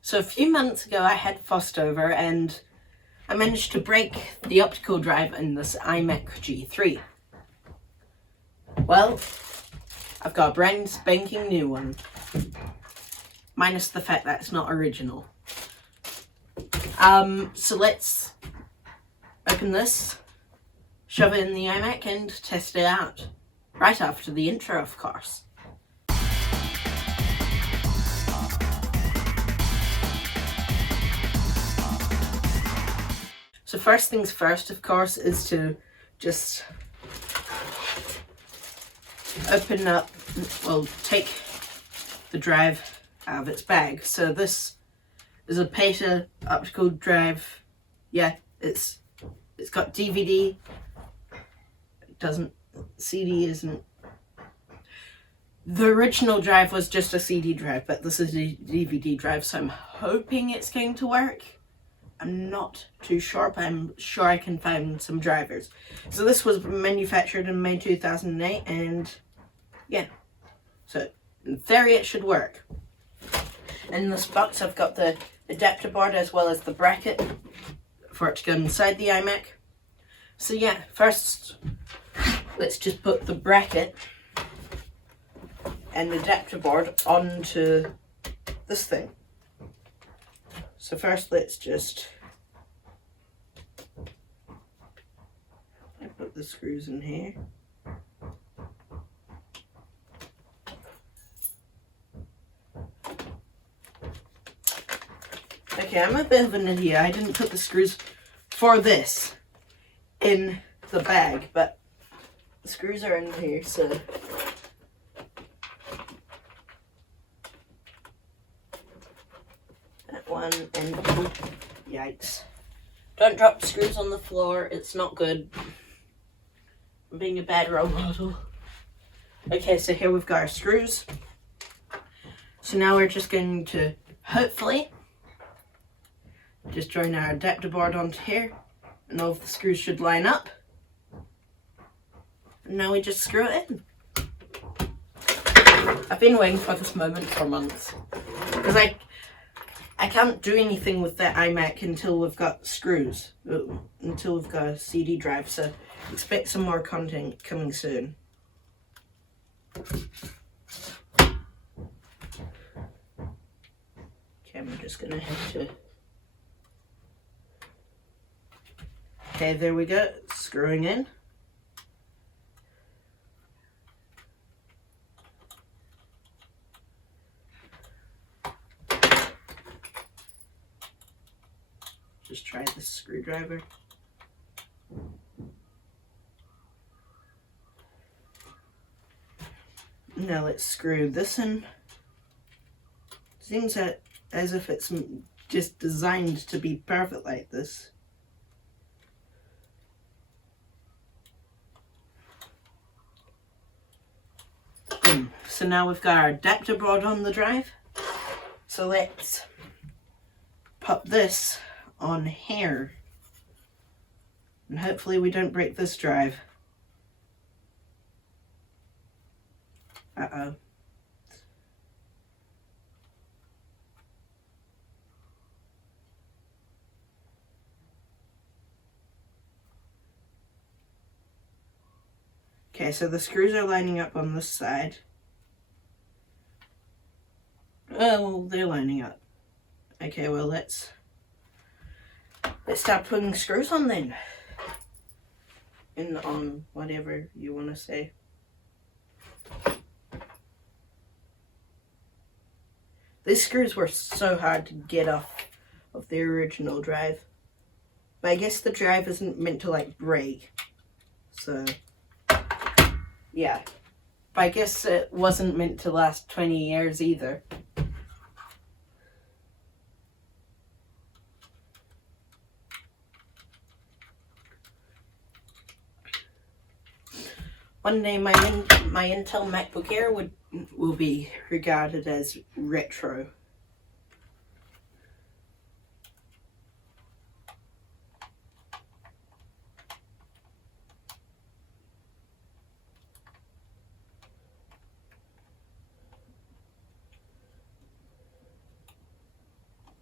So a few months ago I had fussed over and I managed to break the optical drive in this iMac G3. Well, I've got a brand spanking new one. Minus the fact that it's not original. So let's open this, shove it in the iMac and test it out. Right after the intro, of course. So first things first, of course, is to just open up, well, take the drive out of its bag. So this is a PETA optical drive. Yeah, it's got DVD. It doesn't, CD isn't. The original drive was just a CD drive, but this is a DVD drive, so I'm hoping it's going to work. I'm not too sure, but I'm sure I can find some drivers. So this was manufactured in May 2008, and yeah, so in theory it should work. In this box I've got the adapter board as well as the bracket for it to go inside the iMac. So yeah, first let's just put the bracket and the adapter board onto this thing. So first let's just put the screws in here. Okay, I'm a bit of an idiot. I didn't put the screws for this in the bag, but the screws are in here, so that one, and yikes. Don't drop screws on the floor, it's not good. I'm being a bad role model. Okay, so here we've got our screws. So now we're just going to, hopefully, just join our adapter board onto here, and all of the screws should line up. And now we just screw it in. I've been waiting for this moment for months, because I can't do anything with that iMac until we've got screws, until we've got a CD drive, so expect some more content coming soon. Okay, I'm just gonna have to... Okay, there we go, screwing in. Just try this screwdriver. Now let's screw this in. Seems as if it's just designed to be perfect like this. Boom. So now we've got our adapter board on the drive. So let's pop this on here. And hopefully we don't break this drive. Uh-oh. Okay, so the screws are lining up on this side. Oh, well, they're lining up. Okay, well, let's start putting screws on then. On whatever you want to say. These screws were so hard to get off of the original drive. But I guess the drive isn't meant to like break. So, yeah. But I guess it wasn't meant to last 20 years either. One day my Intel MacBook Air will be regarded as retro.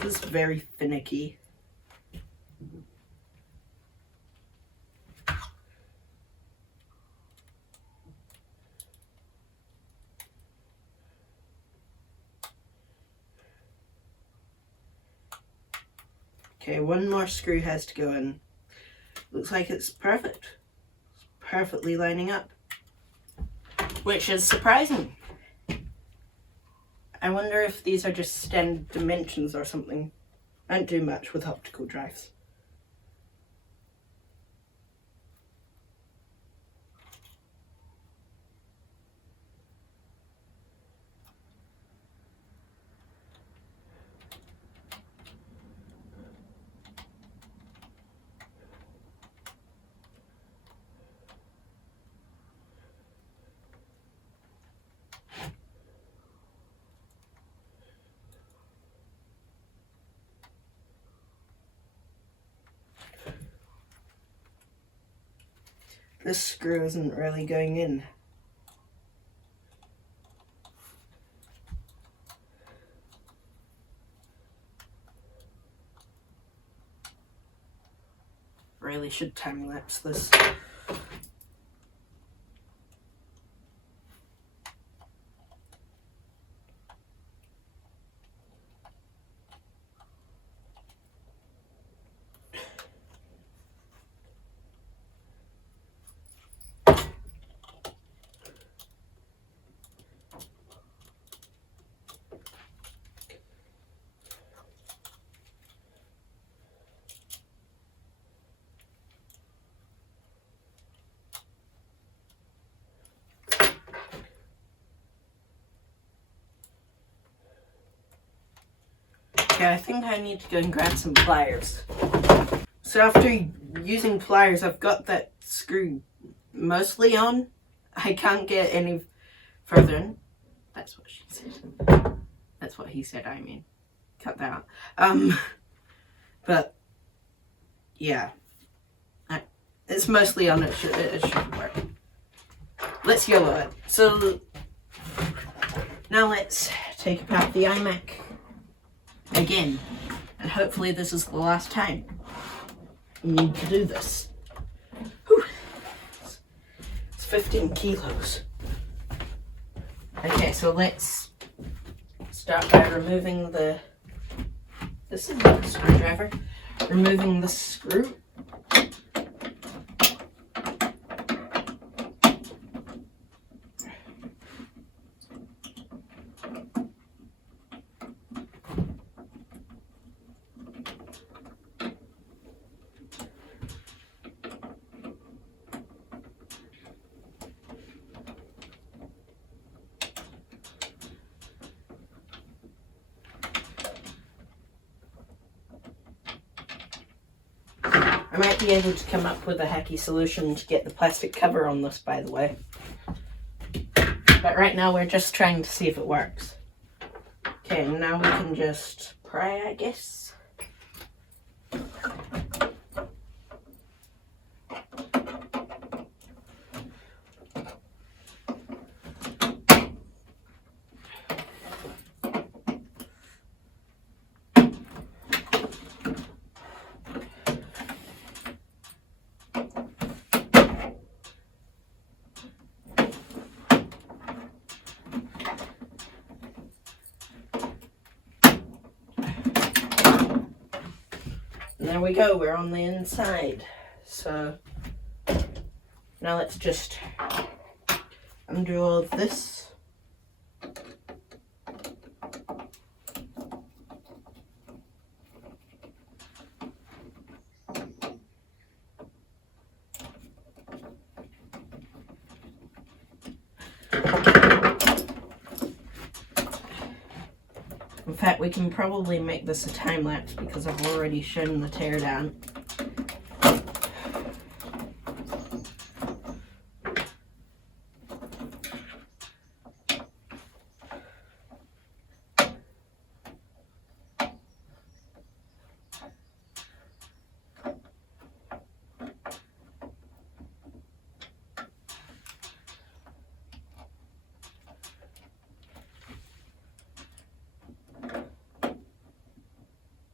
This is very finicky. Okay, one more screw has to go in. Looks like it's perfect. It's perfectly lining up, which is surprising. I wonder if these are just standard dimensions or something. I don't do much with optical drives. This screw isn't really going in. Really should time lapse this. Okay, I think I need to go and grab some pliers. So after using pliers, I've got that screw mostly on. I can't get any further in. That's what she said. That's what he said, I mean. Cut that out. But, yeah. It's mostly on, it should work. Let's yellow it. So, now let's take apart the iMac again. And hopefully this is the last time you need to do this. Whew. It's 15 kilos. Okay, so let's start by removing this is not a screwdriver, removing the screw. I might be able to come up with a hacky solution to get the plastic cover on this, by the way. But right now we're just trying to see if it works. Okay, now we can just pry, I guess. And there we go, we're on the inside. So now let's just undo all of this. In fact, we can probably make this a time lapse because I've already shown the tear down.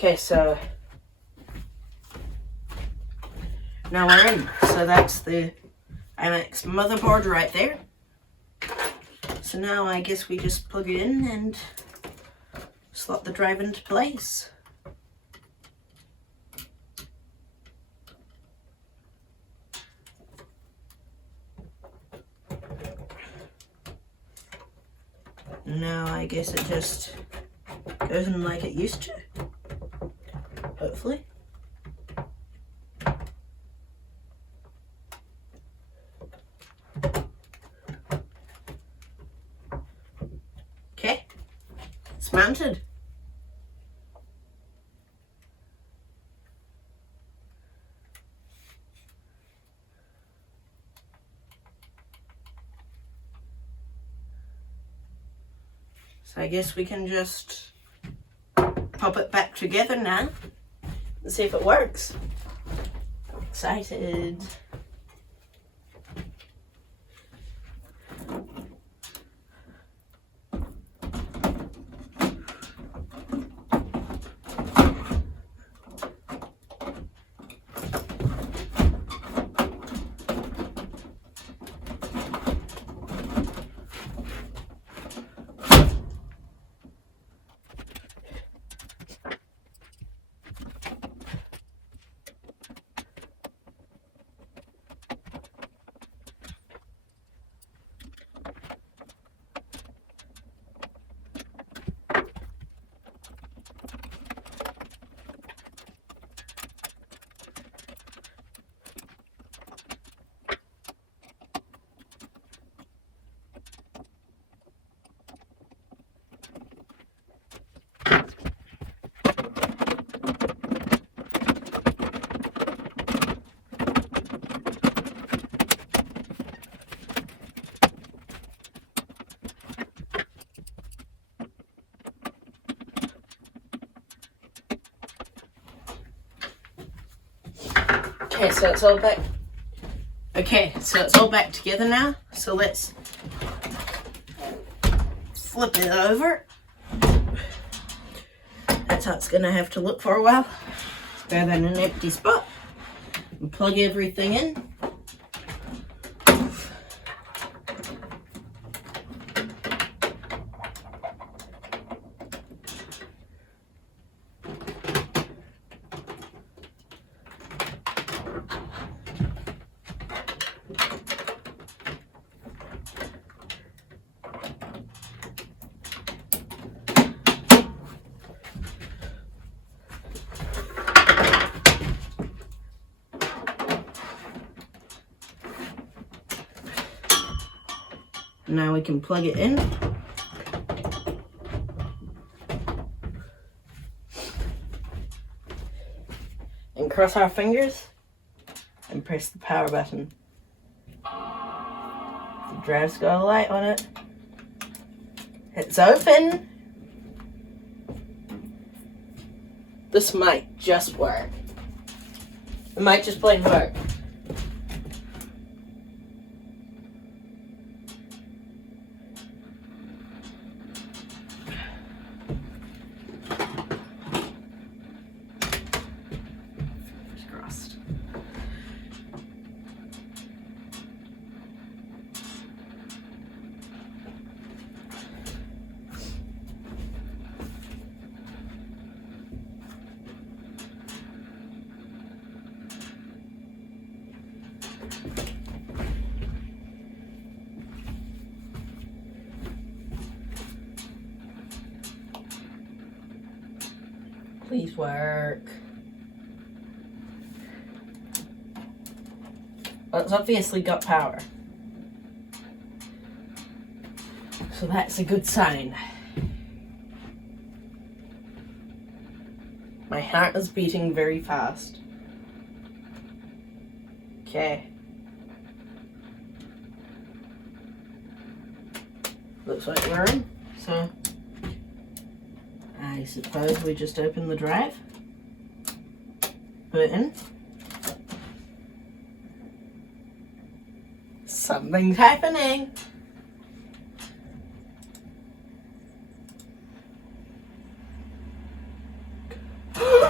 Okay, so now we're in. So that's the iMac's motherboard right there. So now I guess we just plug it in and slot the drive into place. Now I guess it just goes in like it used to, hopefully. Okay, it's mounted. So I guess we can just pop it back together now and see if it works. I'm excited. Okay, so it's all back. Okay, so it's all back together now. So let's flip it over. That's how it's gonna have to look for a while. Let's grab in an empty spot and plug everything in. Now we can plug it in. And cross our fingers and press the power button. The drive's got a light on it. It's open. This might just work. It might just plain work. Please work. Well, it's obviously got power. So that's a good sign. My heart is beating very fast. Okay. Looks like we're in. So I suppose we just open the drive, put it in. Something's happening.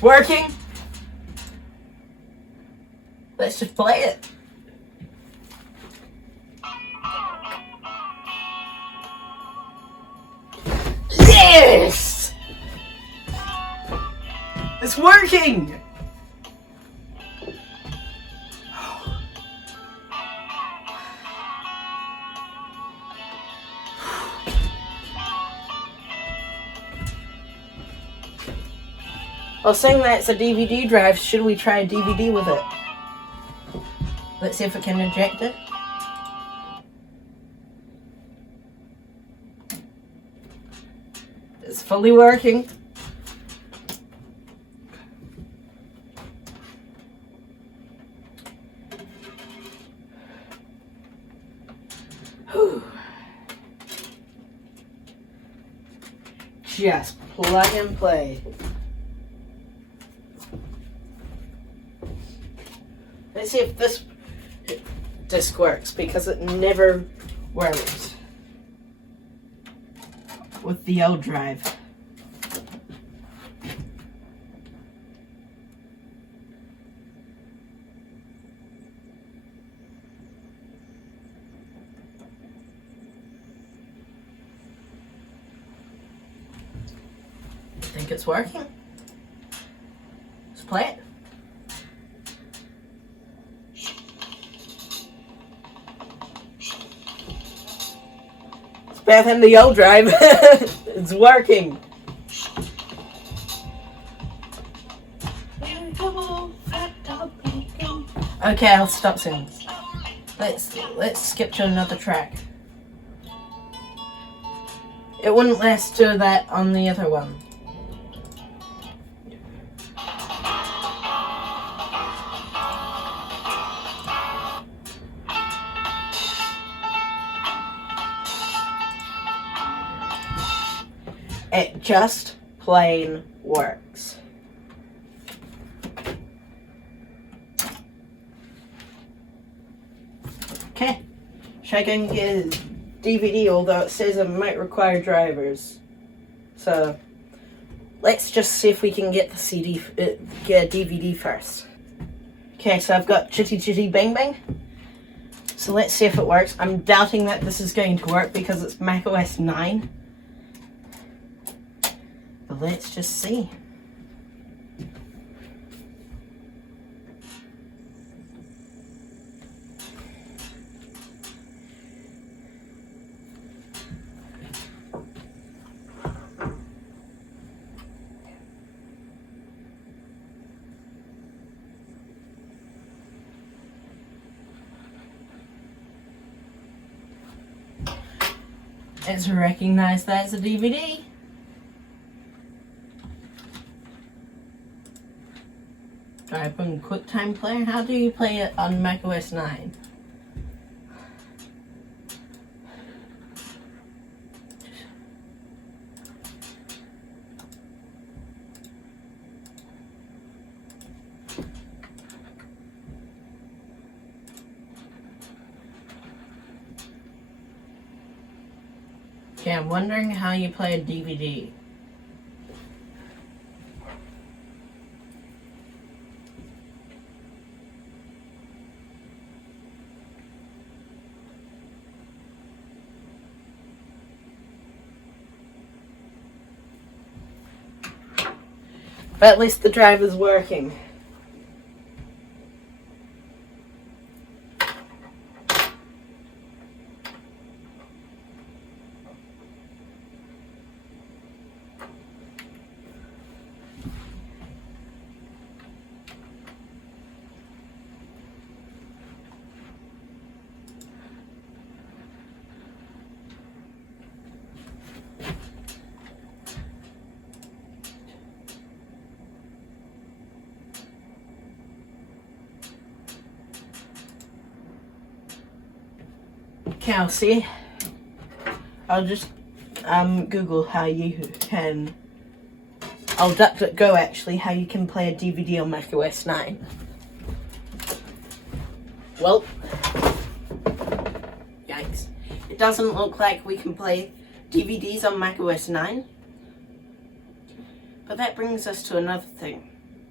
It's working. Let's just play it. Yes! It's working! Well, saying that it's a DVD drive, should we try a DVD with it? Let's see if it can eject it. It's fully working. Whew. Just plug and play. Let's see if this disc works, because it never works with the old drive. I think it's working. Let's play it. Better than the old drive. It's working. Okay, I'll stop soon. Let's skip to another track. It wouldn't let us do that on the other one. It just plain works. Okay, check and get a DVD, although it says it might require drivers. So let's just see if we can get the get a DVD first. Okay, so I've got Chitty Chitty Bang Bang. So let's see if it works. I'm doubting that this is going to work because it's macOS 9. But let's just see. It's recognized that as a DVD. Do I open QuickTime Player? How do you play it on macOS 9? Okay, I'm wondering how you play a DVD. But at least the drive is working. Okay, I'll see. I'll just Google how you can. I'll DuckDuckGo actually how you can play a DVD on macOS 9. Well, yikes! It doesn't look like we can play DVDs on macOS 9. But that brings us to another thing.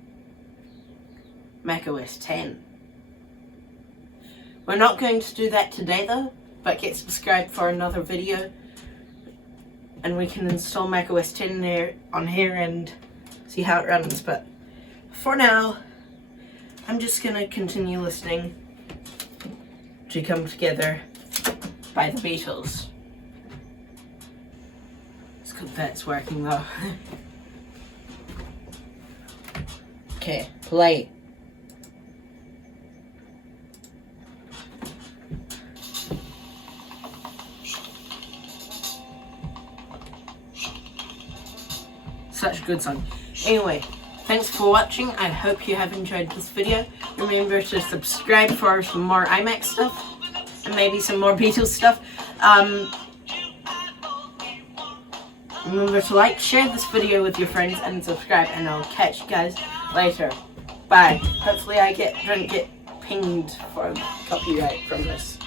macOS 10. We're not going to do that today though, but get subscribed for another video and we can install macOS 10 there on here and see how it runs. But for now, I'm just gonna continue listening to Come Together by the Beatles. It's good that's working though. Okay, play. Such a good song. Anyway, thanks for watching. I hope you have enjoyed this video. Remember to subscribe for some more iMac stuff and maybe some more Beatles stuff. Remember to like, share this video with your friends and subscribe, and I'll catch you guys later. Bye. Hopefully I don't get pinged for copyright from this.